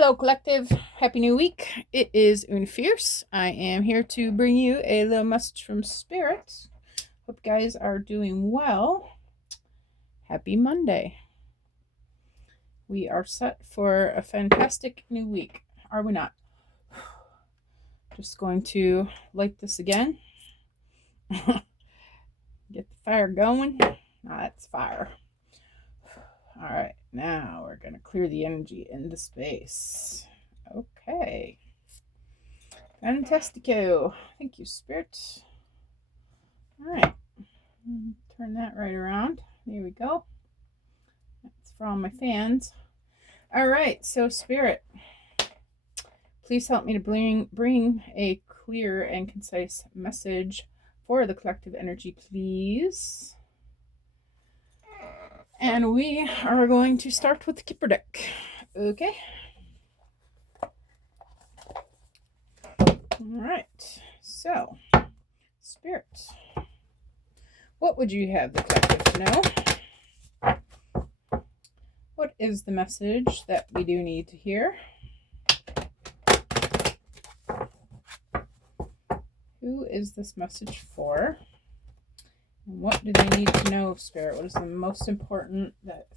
Hello, collective. Happy new week. It is Una Fierce. I am here to bring you a little message from Spirit. Hope you guys are doing well. Happy Monday. We are set for a fantastic new week, are we not? Just going to light this again. Get the fire going. That's fire. All right, now we're going to clear the energy into space. Okay. Fantastico. Thank you, Spirit. All right. Turn that right around. There we go. That's for all my fans. All right, so Spirit, please help me to bring a clear and concise message for the collective energy, please. And we are going to start with the Kipper deck. Okay. All right. So, Spirit, what would you have the collective to know? What is the message that we do need to hear? Who is this message for? And what do they need to know, Spirit? What is the most important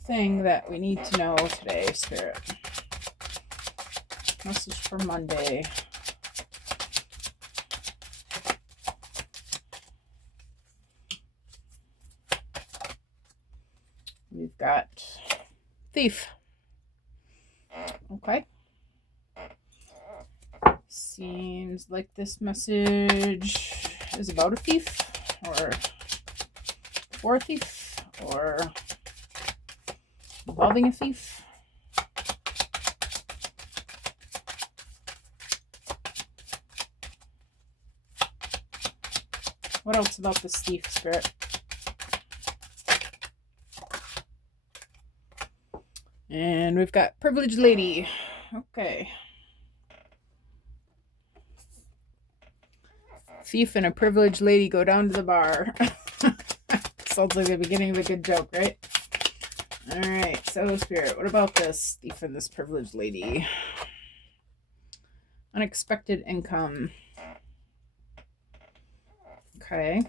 thing that we need to know today, Spirit? Message for Monday. We've got Thief. Okay. Seems like this message is about a thief, or for a thief, or involving a thief. What else about this thief, Spirit? And we've got Privileged Lady. Okay. Thief and a privileged lady go down to the bar. Sounds like the beginning of a good joke, right? All right, so Spirit, what about this thief and this privileged lady? Unexpected income. Okay.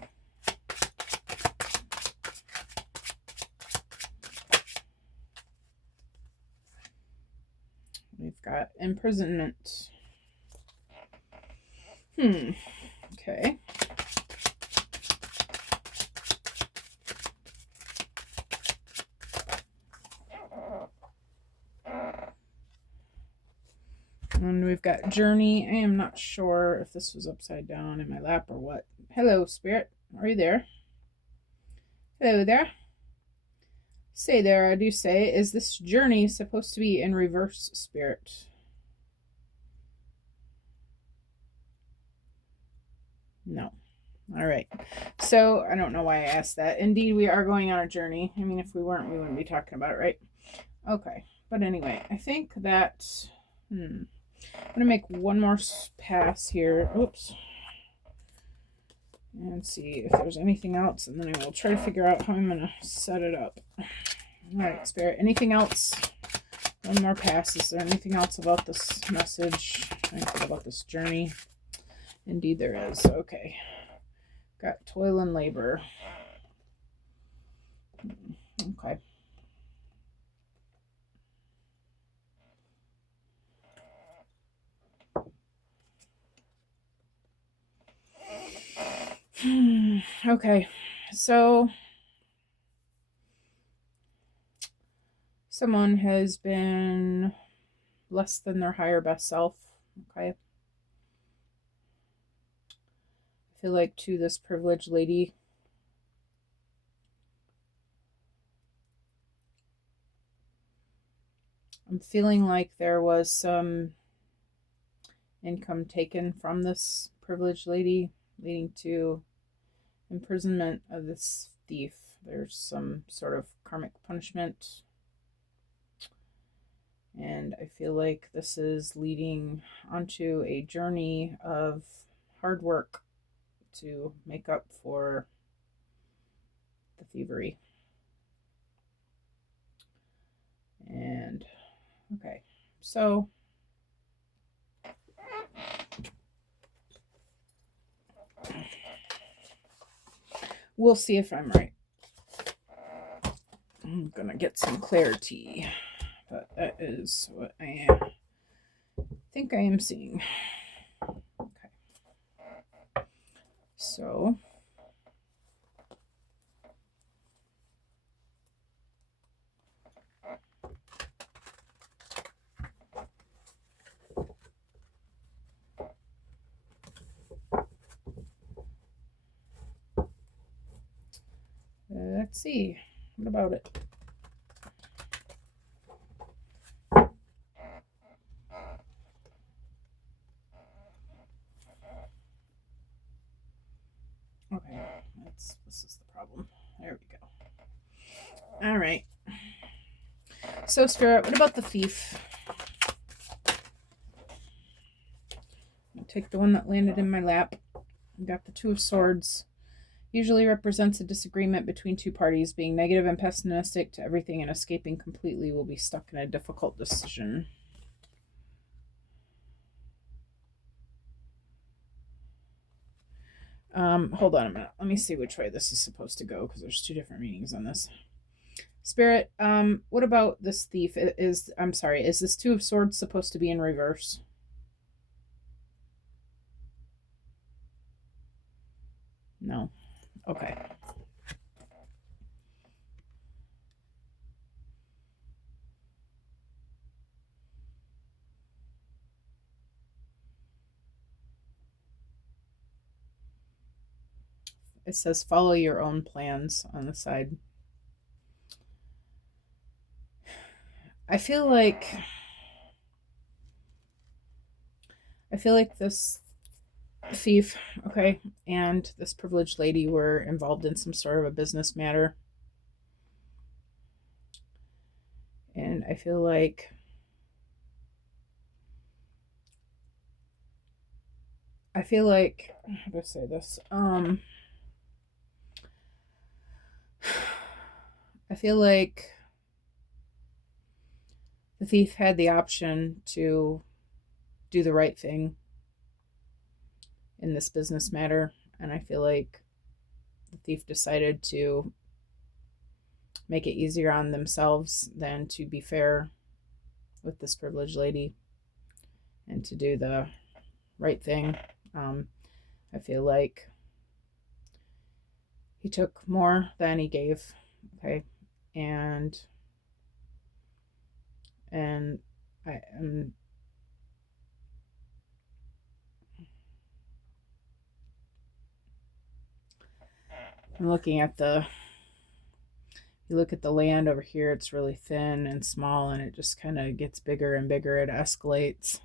We've got imprisonment. Okay. And we've got journey. I am not sure if this was upside down in my lap or what. Hello, Spirit. Are you there? Hello there. Say there, I do say, is this journey supposed to be in reverse, Spirit? No. All right. So I don't know why I asked that. Indeed, we are going on a journey. I mean, if we weren't, we wouldn't be talking about it, right? Okay. But anyway, I think that... I'm going to make one more pass here. Oops. And see if there's anything else. And then I will try to figure out how I'm going to set it up. All right, Spirit. Anything else? One more pass. Is there anything else about this message? Anything about this journey? Indeed there is. Okay. Got toil and labor. Okay. Okay. So someone has been less than their higher best self. Okay. I feel like to this privileged lady, I'm feeling like there was some income taken from this privileged lady, leading to imprisonment of this thief. There's some sort of karmic punishment. And I feel like this is leading onto a journey of hard work to make up for the thievery. And okay, so We'll see if I'm right. I'm going to get some clarity. But that is what I think I am seeing. Okay. So... let's see. What about it? Okay, this is the problem. There we go. All right. So, Spirit, what about the thief? I'll take the one that landed in my lap. I got the Two of Swords. Usually represents a disagreement between two parties. Being negative and pessimistic to everything and escaping completely will be stuck in a difficult decision. Hold on a minute. Let me see which way this is supposed to go, because there's two different meanings on this. Spirit, what about this thief? Is this Two of Swords supposed to be in reverse? No. Okay. It says follow your own plans on the side. I feel like this thief, okay, and this privileged lady were involved in some sort of a business matter. And I feel like how do I say this? I feel like the thief had the option to do the right thing in this business matter, and I feel like the thief decided to make it easier on themselves than to be fair with this privileged lady and to do the right thing. I feel like he took more than he gave, okay, and I'm looking at you look at the land over here, it's really thin and small, and it just kind of gets bigger and bigger. It escalates.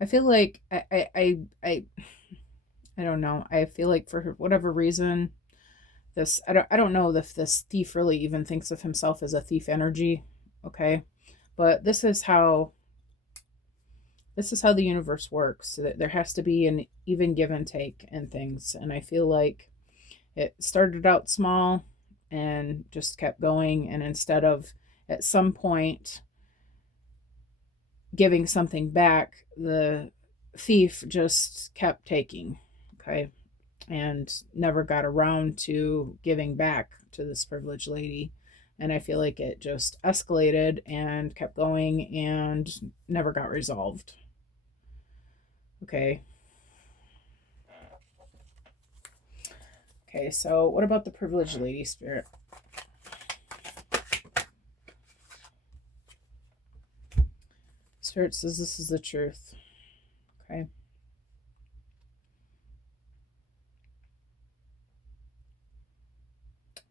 I feel like I don't know. I feel like for whatever reason, I don't know if this thief really even thinks of himself as a thief energy, okay? But this is how the universe works. So that there has to be an even give and take in things, and I feel like it started out small and just kept going, and instead of at some point giving something back, the thief just kept taking, okay, and never got around to giving back to this privileged lady. And I feel like it just escalated and kept going and never got resolved. Okay. Okay, so what about the privileged lady, Spirit? Spirit says this is the truth. Okay.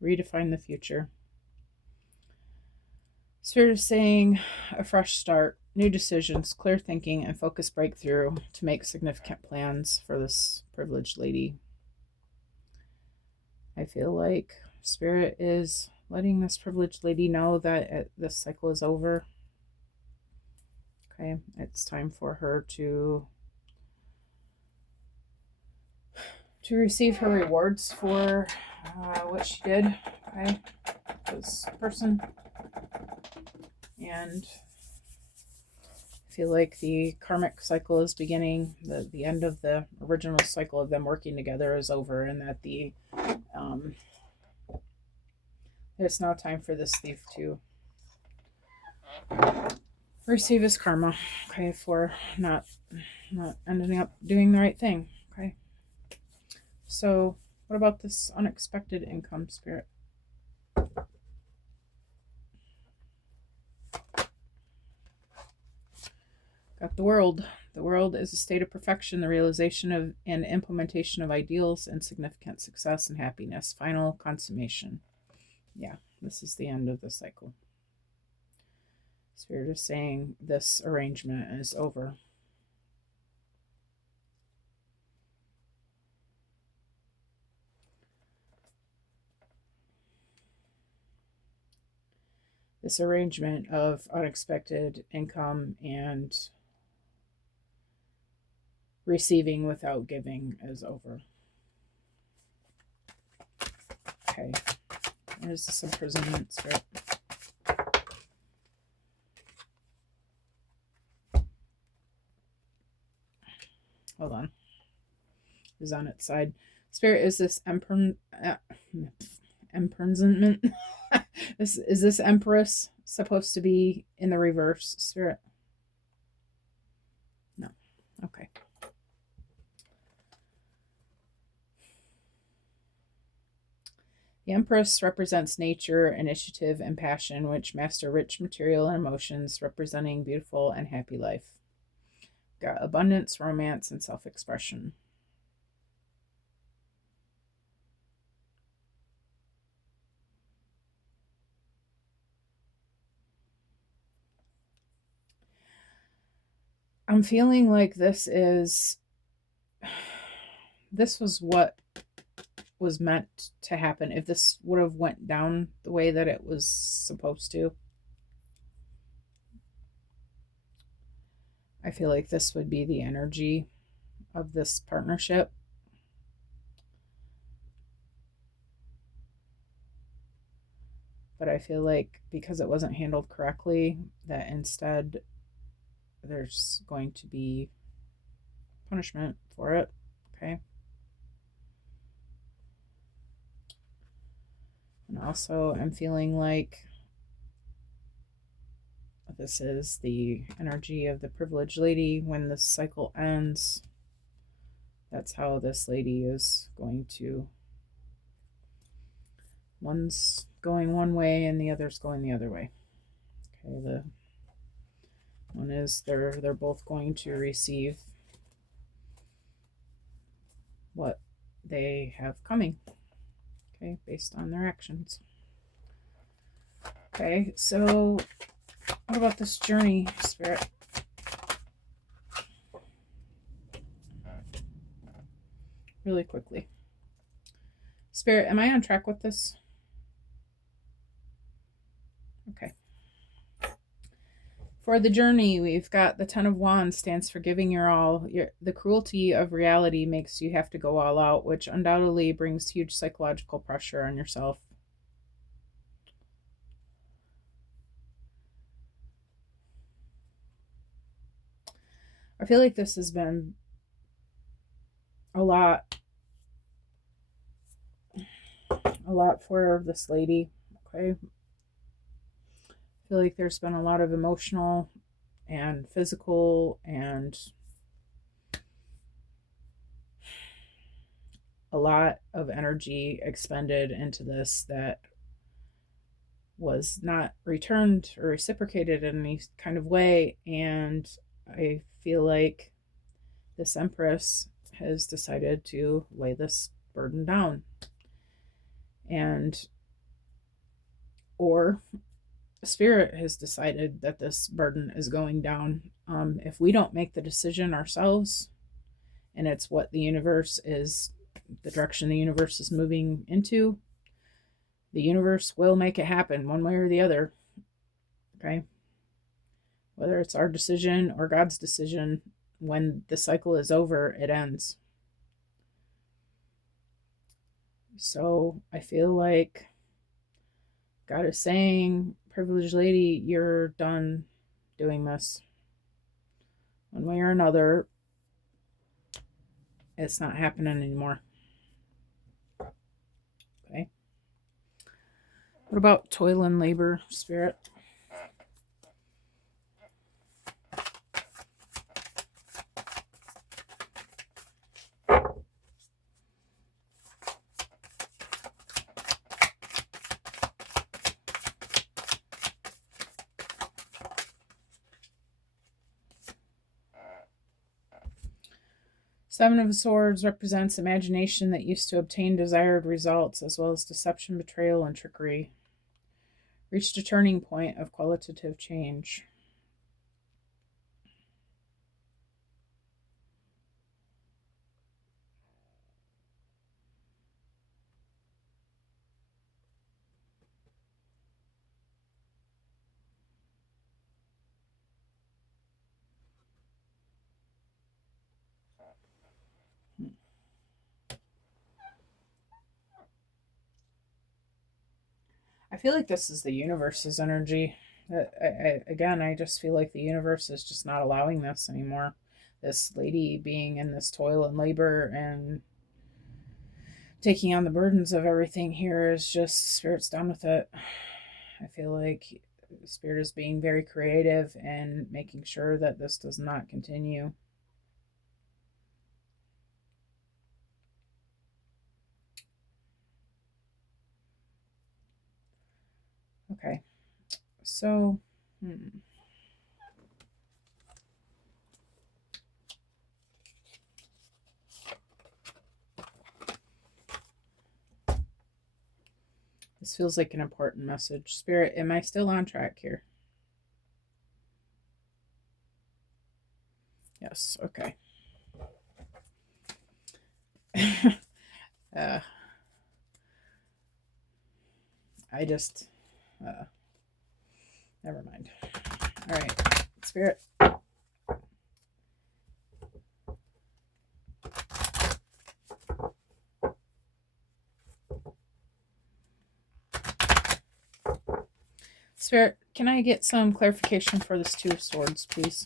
Redefine the future. Spirit is saying a fresh start, new decisions, clear thinking, and focused breakthrough to make significant plans for this privileged lady. I feel like Spirit is letting this privileged lady know that this cycle is over. Okay, it's time for her to receive her rewards for what she did. Okay, this person. And I feel like the karmic cycle is beginning. The end of the original cycle of them working together is over, and that it's now time for this thief to receive his karma, okay, for not ending up doing the right thing. Okay. So what about this unexpected income, Spirit? Got the world. The world is a state of perfection, the realization of and implementation of ideals and significant success and happiness. Final consummation. Yeah, this is the end of the cycle. Spirit is saying this arrangement is over. This arrangement of unexpected income and receiving without giving is over. Okay. There's this imprisonment, Spirit. Hold on. Is on its side. Spirit, is this imprisonment? Is this Empress supposed to be in the reverse, Spirit? No. Okay. The Empress represents nature, initiative, and passion, which master rich material and emotions, representing beautiful and happy life. Got abundance, romance, and self-expression. I'm feeling like this was what was meant to happen. If this would have went down the way that it was supposed to, I feel like this would be the energy of this partnership. But I feel like because it wasn't handled correctly, that instead there's going to be punishment for it. Okay. And also I'm feeling like this is the energy of the privileged lady. When this cycle ends, that's how this lady is going to, one's going one way and the other's going the other way. Okay, the one is they're both going to receive what they have coming, okay, based on their actions. Okay, so what about this journey, Spirit? Really quickly. Spirit, am I on track with this? Okay. For the journey, we've got the Ten of Wands stands for giving your all. The cruelty of reality makes you have to go all out, which undoubtedly brings huge psychological pressure on yourself. I feel like this has been a lot for this lady. Okay. I feel like there's been a lot of emotional and physical and a lot of energy expended into this that was not returned or reciprocated in any kind of way. And I feel like this Empress has decided to lay this burden down. And or Spirit has decided that this burden is going down. If we don't make the decision ourselves, and it's what the universe is, the direction the universe is moving into, the universe will make it happen one way or the other. Okay? Whether it's our decision or God's decision, when the cycle is over, it ends. So I feel like God is saying, privileged lady, you're done doing this. one way or another, it's not happening anymore. Okay. What about toil and labor, Spirit? 7 of Swords represents imagination that used to obtain desired results, as well as deception, betrayal, and trickery. Reached a turning point of qualitative change. I feel like this is the universe's energy. I just feel like the universe is just not allowing this anymore. This lady being in this toil and labor and taking on the burdens of everything here is just, Spirit's done with it. I feel like Spirit is being very creative and making sure that this does not continue. Okay, so this feels like an important message. Spirit, am I still on track here? Yes, okay. uh, I just, never mind. All right, Spirit. Spirit, can I get some clarification for this Two of Swords, please?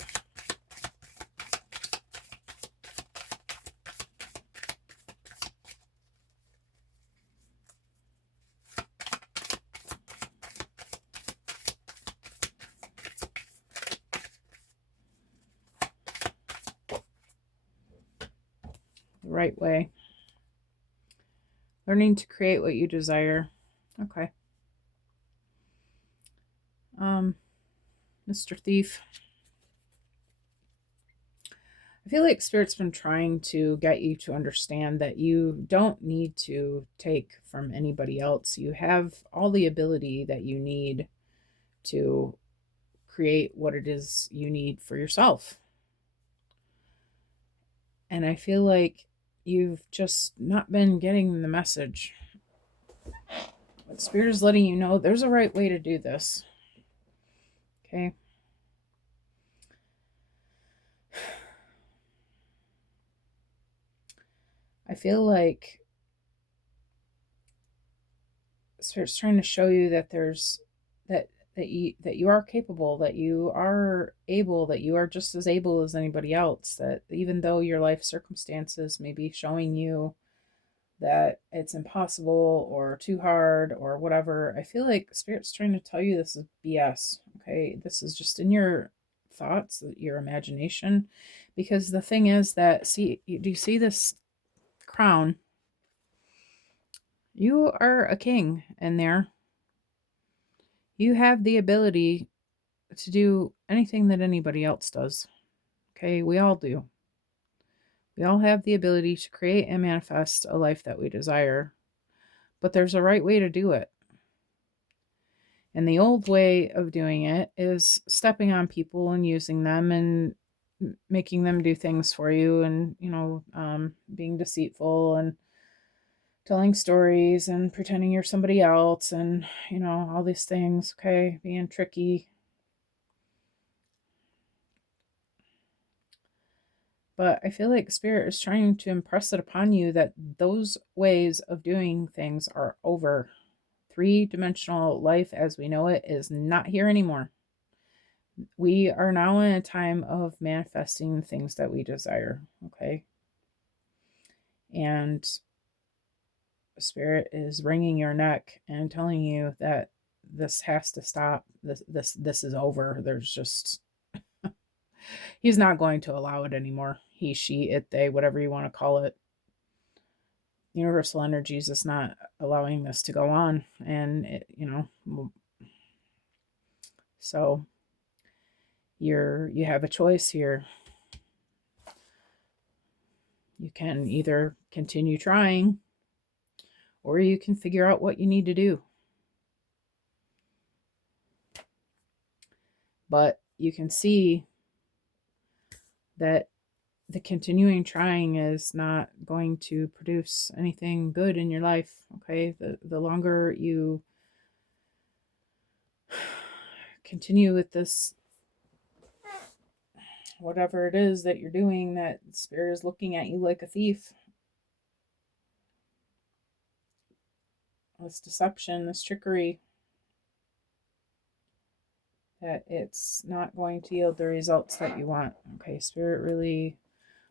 The right way. Learning to create what you desire. Okay. Mr. Thief. I feel like Spirit's been trying to get you to understand that you don't need to take from anybody else. You have all the ability that you need to create what it is you need for yourself. And I feel like you've just not been getting the message. But Spirit is letting you know there's a right way to do this. Okay? I feel like Spirit's trying to show you that there's that you are capable, that you are able, that you are just as able as anybody else, that even though your life circumstances may be showing you that it's impossible or too hard or whatever, I feel like Spirit's trying to tell you this is BS. Okay, this is just in your thoughts, your imagination, because the thing is that, see, do you see this crown? You are a king in there. You have the ability to do anything that anybody else does. Okay, we all do. We all have the ability to create and manifest a life that we desire, but there's a right way to do it. And the old way of doing it is stepping on people and using them and making them do things for you, and being deceitful and telling stories and pretending you're somebody else, and all these things. Okay, being tricky. But I feel like Spirit is trying to impress it upon you that those ways of doing things are over. Three-dimensional life as we know it is not here anymore. We are now in a time of manifesting things that we desire, okay? And Spirit is wringing your neck and telling you that this has to stop. This is over. There's just he's not going to allow it anymore. He, she, it, they, whatever you want to call it. Universal energies is not allowing this to go on, and so you have a choice here. You can either continue trying, or you can figure out what you need to do. But you can see that the continuing trying is not going to produce anything good in your life, okay? The longer you continue with this, whatever it is that you're doing, that Spirit is looking at you like a thief. This deception, this trickery, that it's not going to yield the results that you want. Okay, Spirit really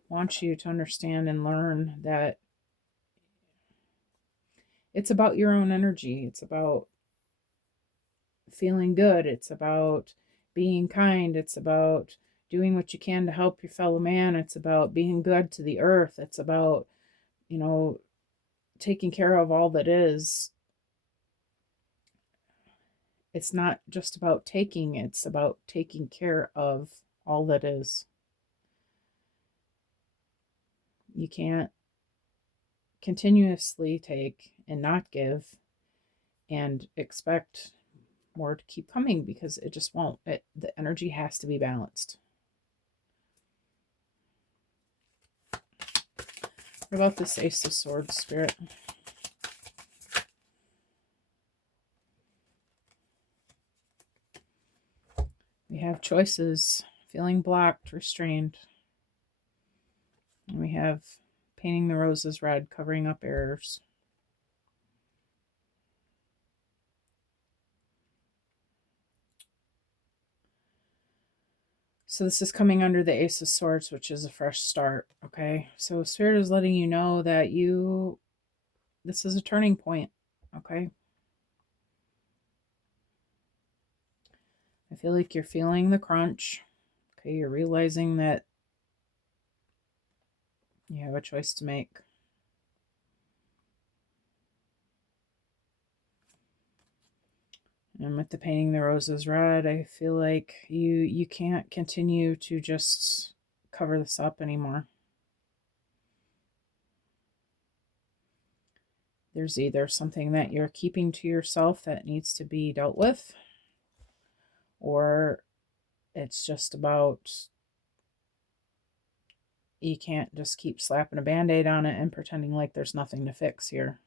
wants you to understand and learn that it's about your own energy. It's about feeling good. It's about being kind. It's about doing what you can to help your fellow man. It's about being good to the earth. It's about, taking care of all that is. It's not just about taking, it's about taking care of all that is. You can't continuously take and not give and expect more to keep coming, because it just won't. The energy has to be balanced. What about this Ace of Swords, Spirit? We have choices, feeling blocked, restrained. And we have painting the roses red, covering up errors. So this is coming under the Ace of Swords, which is a fresh start, okay? So Spirit is letting you know that this is a turning point, okay? I feel like you're feeling the crunch, okay? You're realizing that you have a choice to make. And with the painting the roses red, I feel like you can't continue to just cover this up anymore. There's either something that you're keeping to yourself that needs to be dealt with, or it's just about you can't just keep slapping a band-aid on it and pretending like there's nothing to fix here.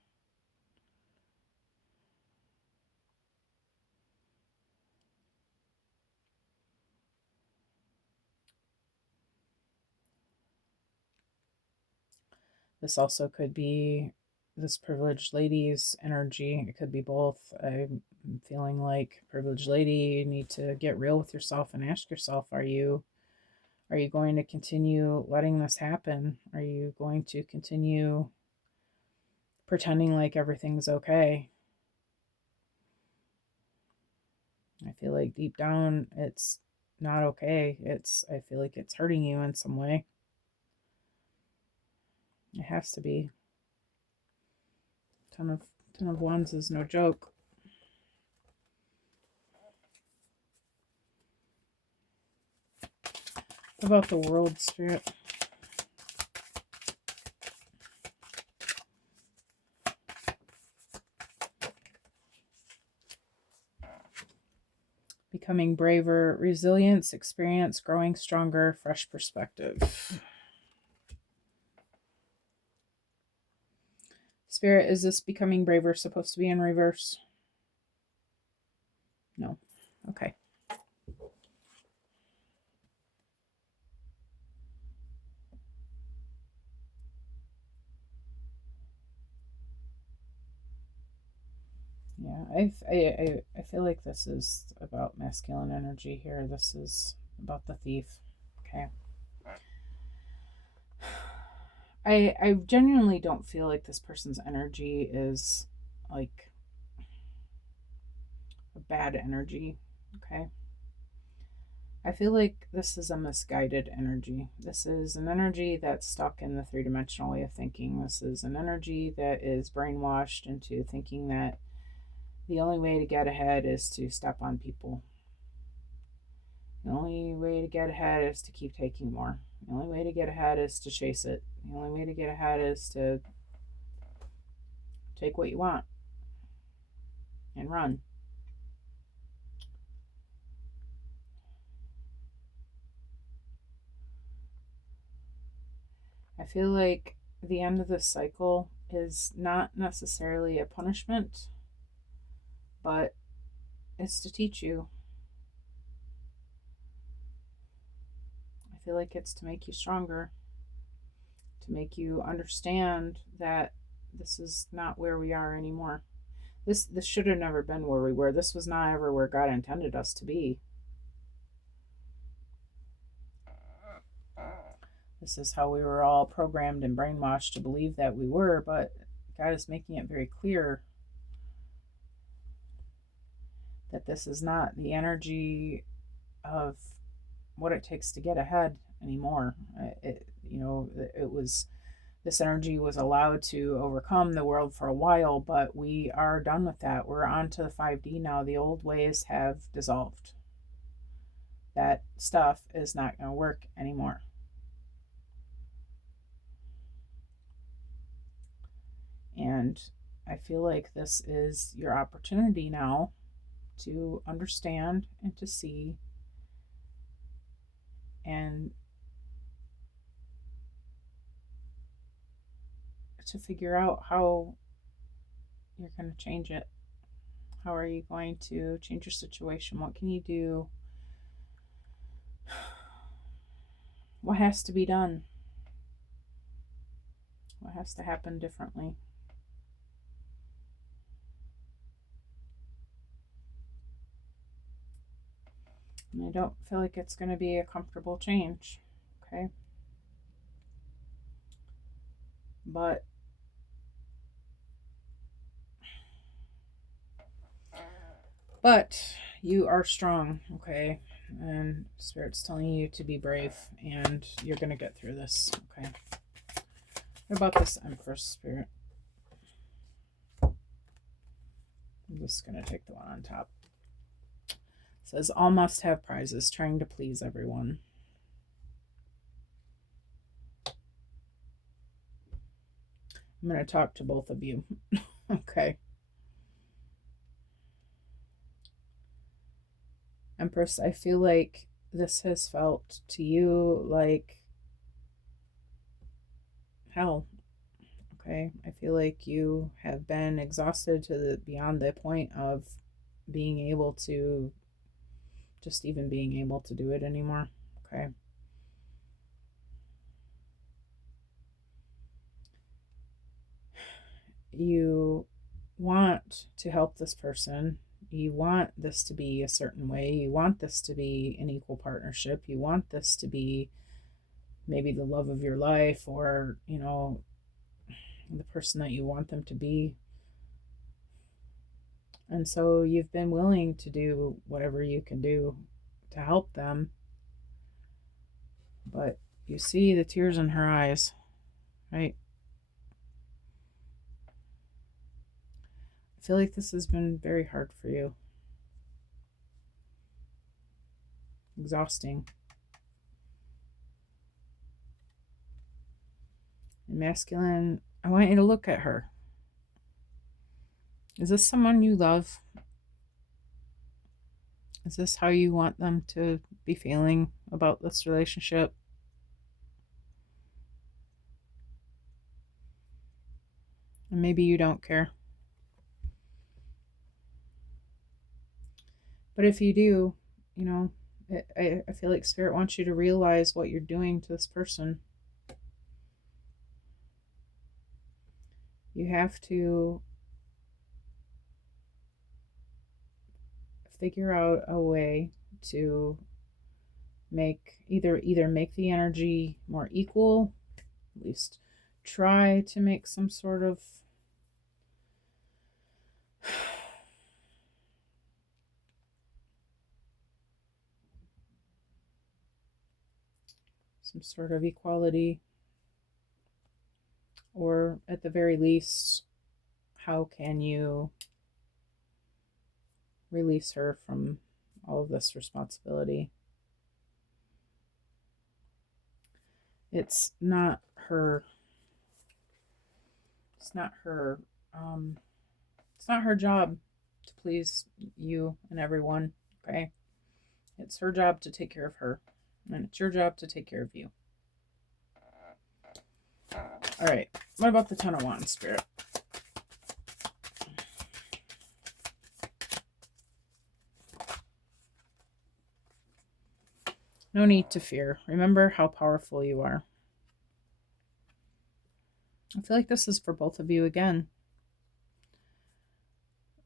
This also could be this privileged lady's energy. It could be both. I'm feeling like privileged lady, you need to get real with yourself and ask yourself, are you going to continue letting this happen? Are you going to continue pretending like everything's okay? I feel like deep down it's not okay. I feel like it's hurting you in some way. It has to be. Ten of Wands is no joke. What about the World, Spirit? Becoming braver, resilience, experience, growing stronger, fresh perspective. Spirit, is this becoming braver supposed to be in reverse? No. Okay. Yeah, I feel like this is about masculine energy here. This is about the thief. Okay. I genuinely don't feel like this person's energy is like a bad energy. Okay. I feel like this is a misguided energy. This is an energy that's stuck in the three-dimensional way of thinking. This is an energy that is brainwashed into thinking that the only way to get ahead is to step on people. The only way to get ahead is to keep taking more. The only way to get ahead is to chase it. The only way to get ahead is to take what you want and run. I feel like the end of this cycle is not necessarily a punishment, but it's to teach you. I feel like it's to make you stronger, to make you understand that this is not where we are anymore. This should have never been where we were. This was not ever where God intended us to be. This is how we were all programmed and brainwashed to believe that we were, but God is making it very clear that this is not the energy of what it takes to get ahead anymore. It was, this energy was allowed to overcome the world for a while, but we are done with that. We're on to the 5D now. The old ways have dissolved. That stuff is not going to work anymore. And I feel like this is your opportunity now to understand and to see and to figure out how you're going to change it. How are you going to change your situation? What can you do? What has to be done? What has to happen differently? And I don't feel like it's going to be a comfortable change. Okay. But you are strong, okay? And Spirit's telling you to be brave, and you're going to get through this, okay? What about this Empress, Spirit? I'm just going to take the one on top. It says, all must have prizes, trying to please everyone. I'm going to talk to both of you. Okay. Empress, I feel like this has felt to you like hell. Okay. I feel like you have been exhausted to the beyond the point of being able to just even being able to do it anymore. Okay. You want to help this person. You want this to be a certain way. You want this to be an equal partnership. You want this to be maybe the love of your life, or, the person that you want them to be. And so you've been willing to do whatever you can do to help them. But you see the tears in her eyes, right? I feel like this has been very hard for you. Exhausting. And masculine, I want you to look at her. Is this someone you love? Is this how you want them to be feeling about this relationship? And maybe you don't care. But if you do, I feel like Spirit wants you to realize what you're doing to this person. You have to figure out a way to make either make the energy more equal, at least try to make some sort of equality, or at the very least, how can you release her from all of this responsibility? It's not her it's not her um it's not her job to please you and everyone, okay? It's her job to take care of her, and it's your job to take care of you. All right, what about the Ten of Wands, Spirit? No need to fear. Remember how powerful you are. I feel like this is for both of you again.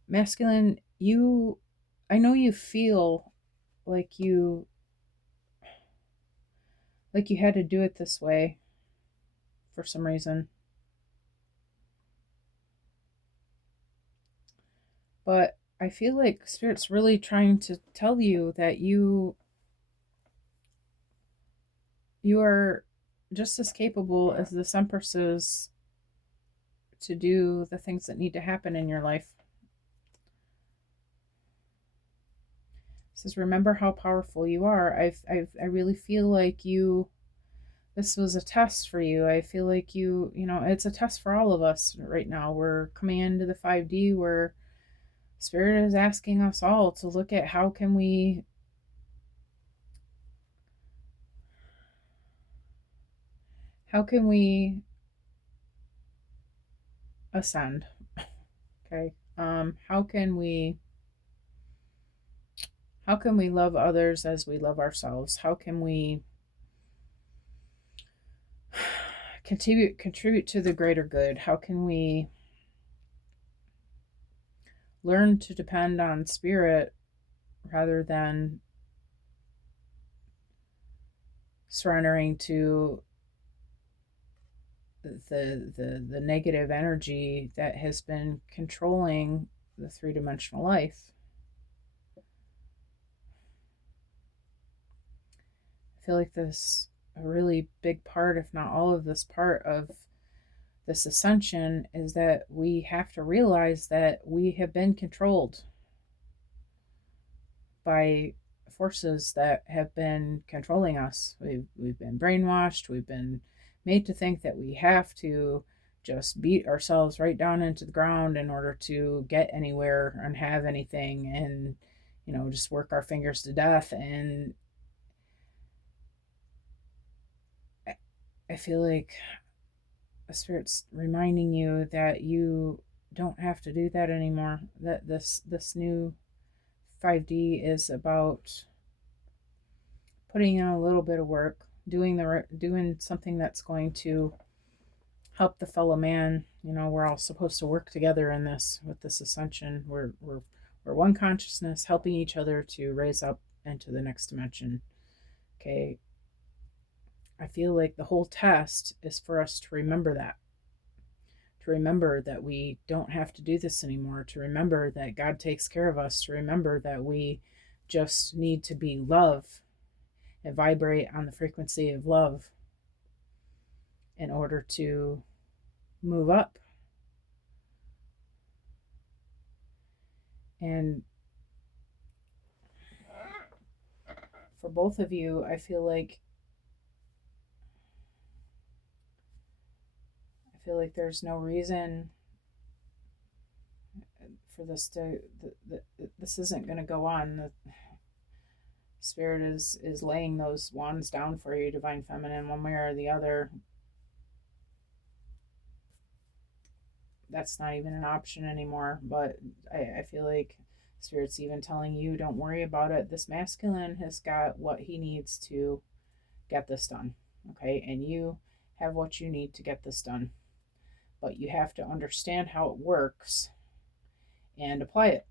Masculine, I know you feel like you had to do it this way for some reason. But I feel like Spirit's really trying to tell you that you are just as capable as this Empress is to do the things that need to happen in your life. It says, remember how powerful you are. I really feel like this was a test for you. I feel like it's a test for all of us right now. We're coming into the 5D where Spirit is asking us all to look at how can we ascend. Okay. How can we love others as we love ourselves? How can we contribute to the greater good? How can we learn to depend on Spirit rather than surrendering to the negative energy that has been controlling the three-dimensional life? I feel like a really big part, if not all of this part of this ascension, is that we have to realize that we have been controlled by forces that have been controlling us. We've been brainwashed. We've been made to think that we have to just beat ourselves right down into the ground in order to get anywhere and have anything, and just work our fingers to death. And I feel like the Spirit's reminding you that you don't have to do that anymore. That this new 5D is about putting in a little bit of work, doing something that's going to help the fellow man. We're all supposed to work together in this with this ascension. We're one consciousness helping each other to raise up into the next dimension. Okay. I feel like the whole test is for us to remember that. To remember that we don't have to do this anymore. To remember that God takes care of us. To remember that we just need to be love and vibrate on the frequency of love in order to move up. And for both of you, I feel like there's no reason for this this isn't going to go on. The Spirit is laying those wands down for you, Divine Feminine, one way or the other. That's not even an option anymore. But I feel like Spirit's even telling you, don't worry about it. This masculine has got what he needs to get this done. Okay. And you have what you need to get this done. But you have to understand how it works and apply it.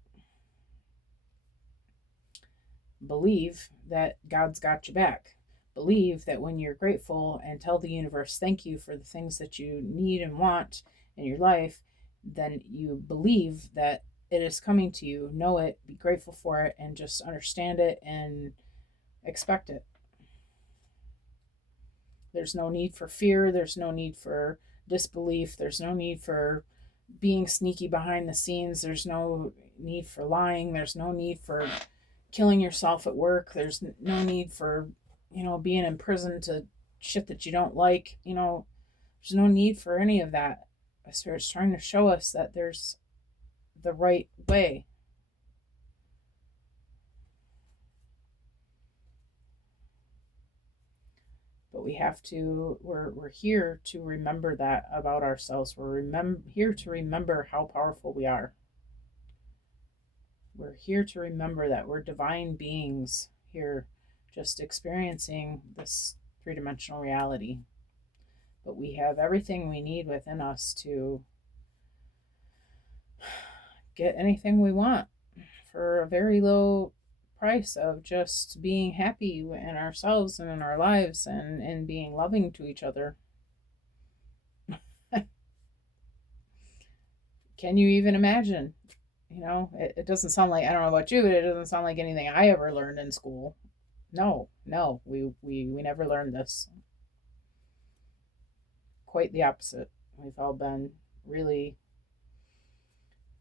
Believe that God's got you back. Believe that when you're grateful and tell the universe thank you for the things that you need and want in your life, then you believe that it is coming to you. Know it, be grateful for it, and just understand it and expect it. There's no need for fear. There's no need for disbelief. There's no need for being sneaky behind the scenes. There's no need for lying. There's no need for killing yourself at work. There's no need for, being in prison to shit that you don't like. There's no need for any of that. Spirit's trying to show us that there's the right way. But we have to, we're here to remember that about ourselves. We're here to remember how powerful we are. We're here to remember that we're divine beings here, just experiencing this three-dimensional reality. But we have everything we need within us to get anything we want for a very low price of just being happy in ourselves and in our lives and being loving to each other. Can you even imagine? It doesn't sound like, I don't know about you, but it doesn't sound like anything I ever learned in school. No, we never learned this. Quite the opposite. We've all been really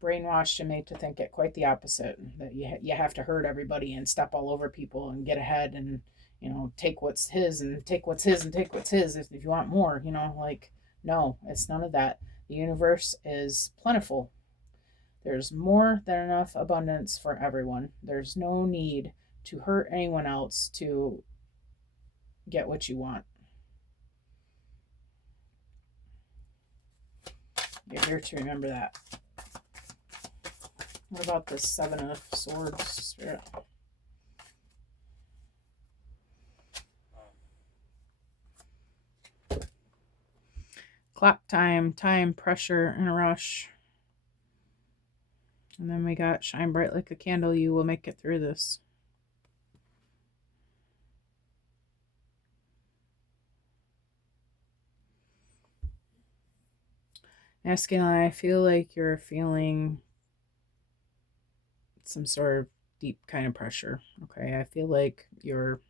brainwashed and made to think it quite the opposite, that you have to hurt everybody and step all over people and get ahead and take what's his and take what's his and take what's his if you want more. No, it's none of that. The universe is plentiful. There's more than enough abundance for everyone. There's no need to hurt anyone else to get what you want. You're here to remember that. What about the Seven of Swords, Spirit? Clock time, pressure, and a rush. And then we got shine bright like a candle, you will make it through this. Masculine, I feel like you're feeling some sort of deep kind of pressure. Okay, I feel like you're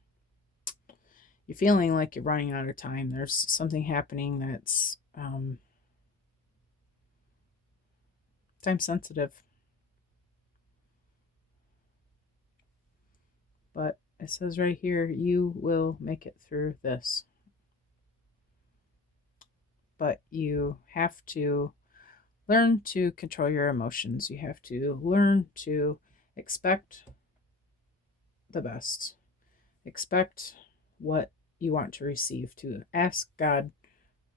feeling like you're running out of time. There's something happening that's time sensitive. But it says right here, you will make it through this. But you have to learn to control your emotions. You have to learn to expect the best. Expect what you want to receive. To ask God,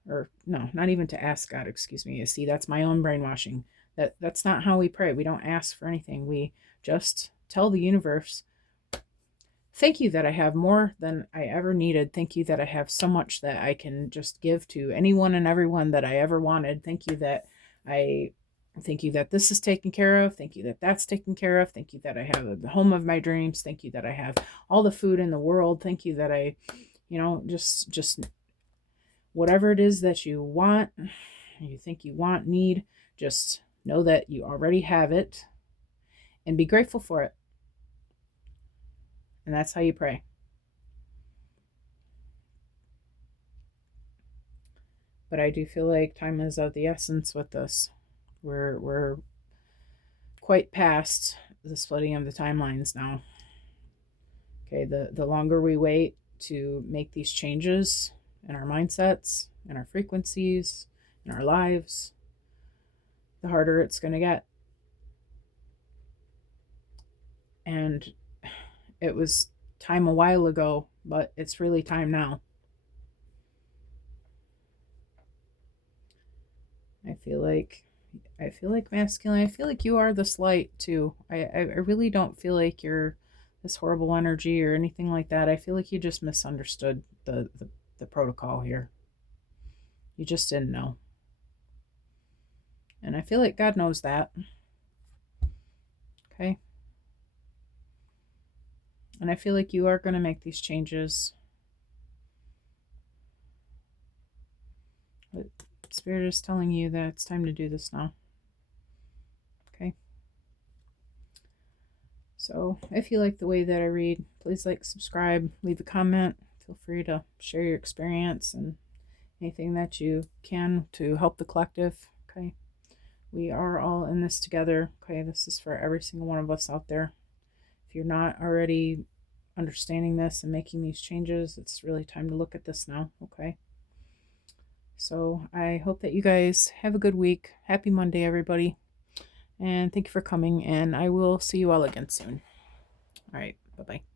or no, not even to ask God, excuse me. You see, that's my own brainwashing. That's not how we pray. We don't ask for anything. We just tell the universe, thank you that I have more than I ever needed. Thank you that I have so much that I can just give to anyone and everyone that I ever wanted. Thank you that this is taken care of. Thank you that that's taken care of. Thank you that I have the home of my dreams. Thank you that I have all the food in the world. Thank you that I, just whatever it is that you want, you think you want, need, just know that you already have it and be grateful for it. And that's how you pray. But I do feel like time is of the essence with this. We're quite past the splitting of the timelines now. Okay, the longer we wait to make these changes in our mindsets, in our frequencies, in our lives, the harder it's going to get. And it was time a while ago, but it's really time now. I feel like masculine. I feel like you are this light too. I really don't feel like you're this horrible energy or anything like that. I feel like you just misunderstood the protocol here. You just didn't know. And I feel like God knows that. Okay. And I feel like you are going to make these changes. But Spirit is telling you that it's time to do this now. Okay. So if you like the way that I read, please like, subscribe, leave a comment. Feel free to share your experience and anything that you can to help the collective. Okay. We are all in this together. Okay. This is for every single one of us out there. If you're not already understanding this and making these changes, it's really time to look at this now. Okay. So I hope that you guys have a good week. Happy Monday, everybody. And thank you for coming. And I will see you all again soon. All right. Bye-bye.